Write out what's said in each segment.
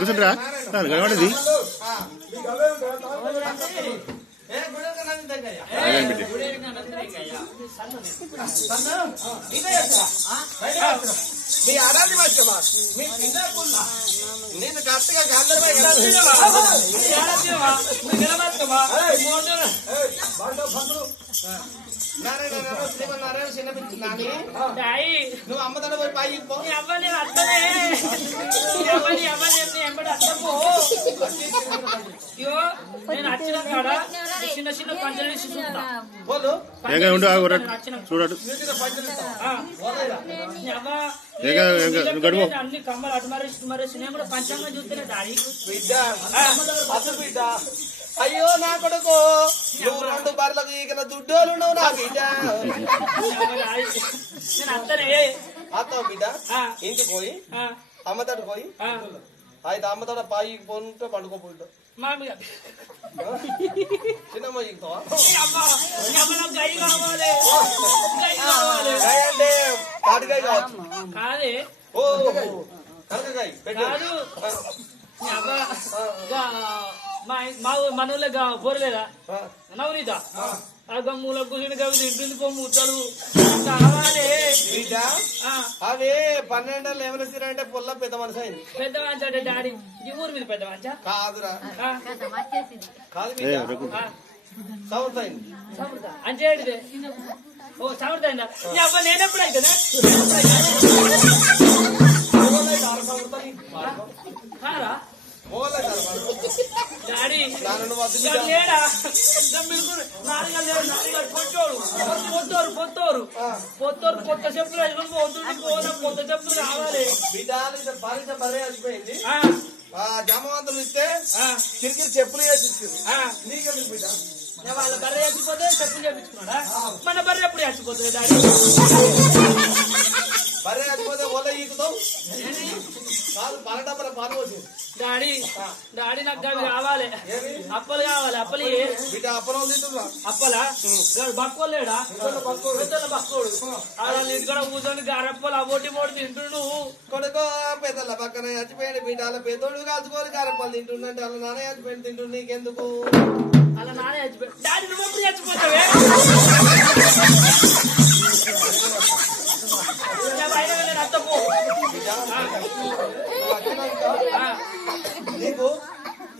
కూర్చుంటారా కనబడేది మీ ఆరాధి వచ్చమా మీ పిల్లకున్నా నేను కరెక్ట్గా శ్రీమన్నారాయణ చిన్నపిస్తున్నాని నువ్వు అమ్మతోనే పోయి పై నేను వచ్చిన కాడ చిన్న చిన్న పంచలు చూడడు అన్ని కమ్మలు అటు మరేసి నేను కూడా పంచాంగం చూస్తేనే దాడి బిడ్డ అయ్యో నా కొడుకు నువ్వు 2 బర్లకు ఈగిన దుడ్డోలు నువ్వు నా బిడ్డ అత్తావు బిడ్డ ఇంటికి పోయి అమ్మతోటి పోయి అయితే అమ్మతోట పాయి పోతుంటే పండుకోపోయిండు చిన్నమ్మ ఎక్కుతావా అంటే తాటికాయ కావచ్చు ఓ కలకాయ పెట్టాడు మనోళ్ళ పోరలేదా నవనీత మూల కూర్చుని కవి తింటుంది పో ముద్దలు కావాలి అవే 12 ఏమైనా తిరంటే పొల్ల పెద్ద మనసు అయింది పెద్ద మంచి అంటే డాడీ ఈ ఊరు మీద పెద్ద మంచా కాదురా కాదు సౌర్తయింది అంటే ఓ సౌర్తయిందా అబ్బా నేనెప్పుడు అయితేనే కారా డాడీ లేడా పొత్తోరు కొత్త చెప్పులు వేసుకొని పోతుంది కొత్త చెప్పులు కావాలి బరే అయిపోయింది జమవంతులు ఇస్తే కిరికిరి చెప్పులు వేసి నీకే బిడ్డ వాళ్ళ బర్రె చచ్చిపోతే చెప్పులు చేపించుకున్నాడా మన బర్రె ఎప్పుడు చచ్చిపోతుంది డాడీ బర్రె చచ్చిపోతే ఓల ఈకుతావు కాదు పాలడబ్బల పాలు పోసింది డాడీ నాకు అవి కావాలి అప్పలు కావాలి అప్పలు బిడ్డ అప్పలం తింటున్నా అప్పలా బక్కోలేడా బక్కోడు అలా ఇక్కడ కూర్చొని గారప్పలు అవోటి మోటి తింటుండు కొడుకో పెద్దల పక్కన చచ్చిపోయాడు బిడ్డ పెద్దోడు కాల్చుకోవాలి గారప్పలు తింటుండంటే అలా నాన్న చచ్చిపోయి తింటుండు నీకెందుకు అలా నాన్న చచ్చిపోయాడు డాడీ నువ్వు ఎప్పుడు చచ్చిపోతావే అత్తపో నీకు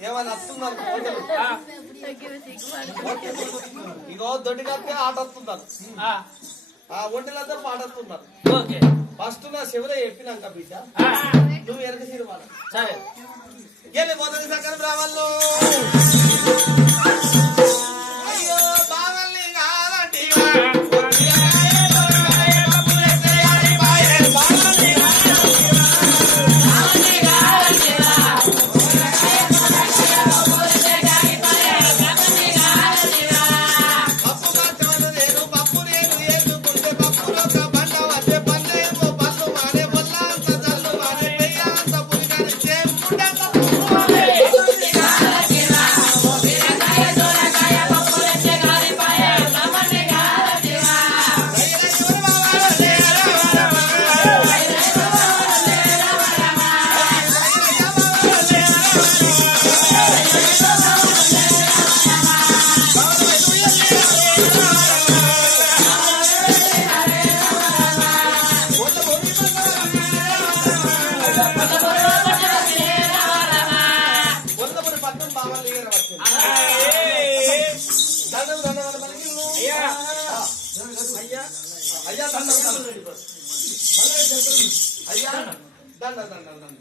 ఏమైనా వస్తున్నారు ఇగో దొడ్డి కట్టే ఆట వస్తున్నారు ఆ ఒంటిలంతా పాట వస్తున్నారు ఫస్ట్ నా శివులే చెప్పినాక బిడ్డ నువ్వు వెనక సినిమాలు సరే వెళ్ళిపోతుంది సక్కన బ్రాహ్మణులు అయ్యో బావల్ని కాదండి Thank you. అయ్యా అయ్యా అయ్యా దండం దండం. అయ్యా దండ దండ దండ.